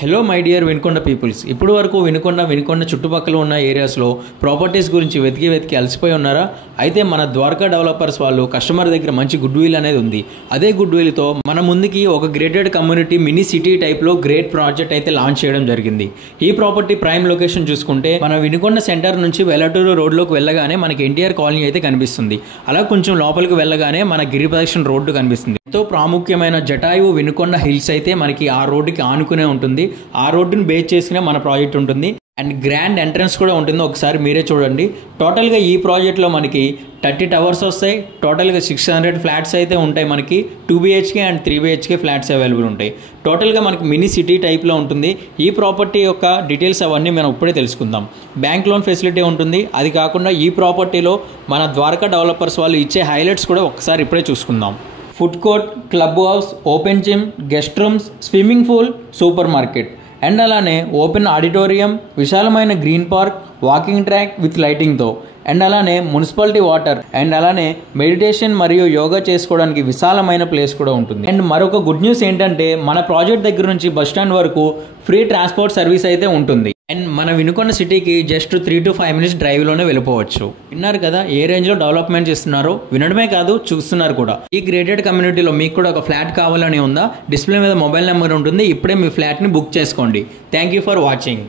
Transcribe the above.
Hello my dear Vinukonda peoples. ఇప్పుడు వరకు వినుకొండ చుట్టుపక్కల ఉన్న ఏరియాస్లో ప్రాపర్టీస్ గురించి వెతికి అలసిపోయి ఉన్నారా? అయితే మన ద్వారకా డెవలపర్స్ వాళ్ళు కస్టమర్ దగ్గర మంచి గుడ్ విల్ అనేది ఉంది. అదే గుడ్ విల్తో మన ముందుకి ఒక గ్రేటెడ్ కమ్యూనిటీ మినీ సిటీ టైప్లో గ్రేట్ ప్రాజెక్ట్ అయితే లాంచ్ చేయడం జరిగింది. ఈ ప్రాపర్టీ ప్రైమ్ లొకేషన్ చూసుకుంటే మన వినుకొండ సెంటర్ నుంచి వెల్లటూరు రోడ్లోకి వెళ్ళగానే మనకి ఎన్టీఆర్ కాలనీ అయితే కనిపిస్తుంది. అలా కొంచెం లోపలికి వెళ్ళగానే మన గిరి ప్రదక్షిణ రోడ్డు కనిపిస్తుంది. ఎంతో ప్రాముఖ్యమైన జటాయువు వినుకొండ హిల్స్ అయితే మనకి ఆ రోడ్డుకి ఆనుకునే ఉంటుంది. ఆ రోడ్డుని బేస్ చేసుకునే మన ప్రాజెక్ట్ ఉంటుంది. అండ్ గ్రాండ్ ఎంట్రన్స్ కూడా ఉంటుంది. ఒకసారి మీరే చూడండి. టోటల్గా ఈ ప్రాజెక్ట్లో మనకి 30 టవర్స్ వస్తాయి. టోటల్గా 600 ఫ్లాట్స్ అయితే ఉంటాయి. మనకి 2 BHK and 3 BHK flats available ఉంటాయి. టోటల్గా మనకి మినీ సిటీ టైప్లో ఉంటుంది. ఈ ప్రాపర్టీ యొక్క డీటెయిల్స్ అవన్నీ మనం ఇప్పుడే తెలుసుకుందాం. బ్యాంక్ లోన్ ఫెసిలిటీ ఉంటుంది. అది కాకుండా ఈ ప్రాపర్టీలో మన ద్వారకా డెవలపర్స్ వాళ్ళు ఇచ్చే హైలైట్స్ కూడా ఒకసారి ఇప్పుడే చూసుకుందాం. Food court, club house, open gym, guest rooms, swimming pool, super market and అలానే ఓపెన్ ఆడిటోరియం, విశాలమైన green park, walking track with లైటింగ్తో అండ్ అలానే మున్సిపాలిటీ వాటర్ అండ్ అలానే మెడిటేషన్ మరియు యోగా చేసుకోవడానికి విశాలమైన ప్లేస్ కూడా ఉంటుంది. అండ్ మరొక గుడ్ న్యూస్ ఏంటంటే మన ప్రాజెక్ట్ దగ్గర నుంచి బస్ స్టాండ్ వరకు ఫ్రీ ట్రాన్స్పోర్ట్ సర్వీస్ అయితే ఉంటుంది. అండ్ మన వినుకొండ సిటీకి జస్ట్ 3 to 5 minutes డ్రైవ్లోనే వెళ్ళిపోవచ్చు. విన్నారు కదా ఏ రేంజ్లో డెవలప్మెంట్ చేస్తున్నారో. వినడమే కాదు, చూస్తున్నారు కూడా. ఈ గ్రేటెడ్ కమ్యూనిటీలో మీకు కూడా ఒక ఫ్లాట్ కావాలని ఉందా? డిస్ప్లే మీద మొబైల్ నెంబర్ ఉంటుంది. ఇప్పుడే మీ ఫ్లాట్ని బుక్ చేసుకోండి. Thank you for watching.